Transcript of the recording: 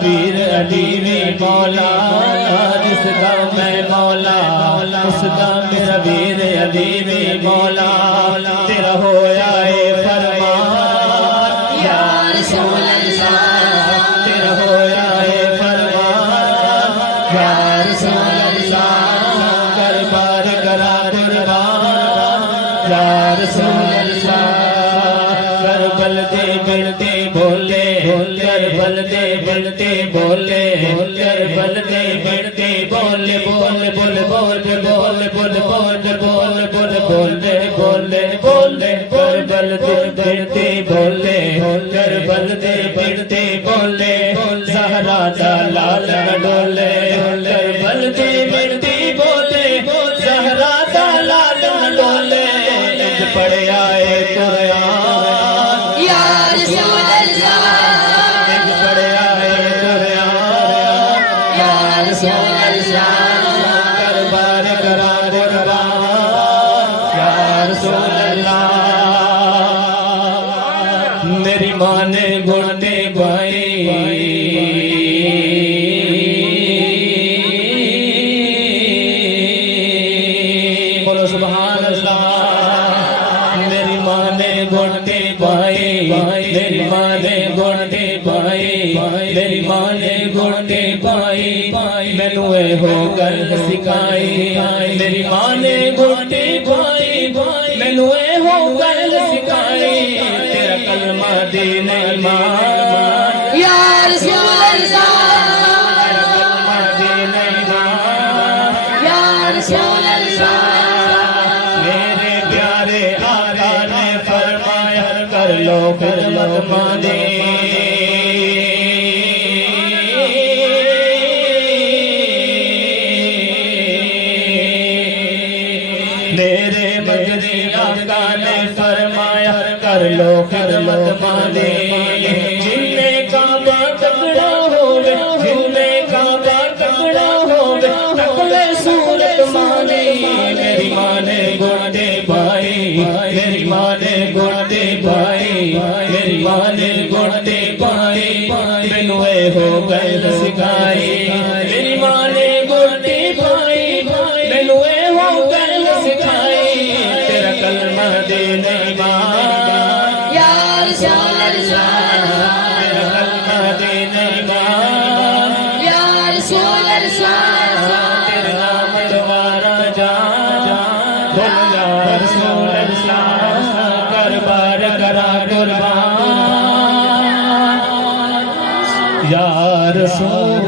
پیر علی بھی مولا جس کا میں مولا اس کا میرا پیر علی بھی مولا تیرا ہویا اے فرمان یا رسول اللہ تیرا ہویا اے فرمان یا رسول اللہ دربار کرا قربان یا رسول اللہ کربل دے بلتے بولے کربل دے بلتے بولے کربل دے بلتے بولے بول بول بول بول بول بول بول بول بولے بولے بولے کربل دے بلتے بولے کربل دے بلتے بولے زہرا دا لال ڈولے کربل دے بلتے بولے زہرا دا لال ڈولے پڑھ آئے قرآن یا رسول اللہ پڑھ آئے قرآن یا رسول اللہ دربار کرا قربان یا رسول اللہ میری ماں نے گھٹنے بھائی بولو سبحان اللہ میری ماں نے گھٹنے بھائی میری ماں نے گھٹنے بھائی میری ماں نے گھٹنے بھائی مینو اے ہو گل سکھائی میری ماں نے گھٹنے بھائی مینو اے ہو گل سکھائی تیرا کلمہ دین ایمان یا رسول اللہ کلمہ دین ایمان یا رسول اللہ میرے پیارے آقا نے فرمایا کر لو خدمت مانے میرے مدنی آقا نے فرمایا کر لو خدمت مانے جن میں کعبہ ٹکڑا ہوگے جن میں کعبہ ٹکڑا ہوگے نقل صورت مانے میری ماں نے گھٹنے بھائی میری ماں نے گھٹنے بھائی میری ماں نے گھٹنے بھائی مینو اے ہو گل سکھائی میری ماں نے گھٹنے بھائی مینو اے ہو گل سکھائی تیرا کلمہ دین ایمان یا رسول اللہ تیرا کلمہ دین ایمان یا رسول اللہ تیرا نام دوبارہ جان بول یا رسول اللہ دربار کرا قربان یا رسول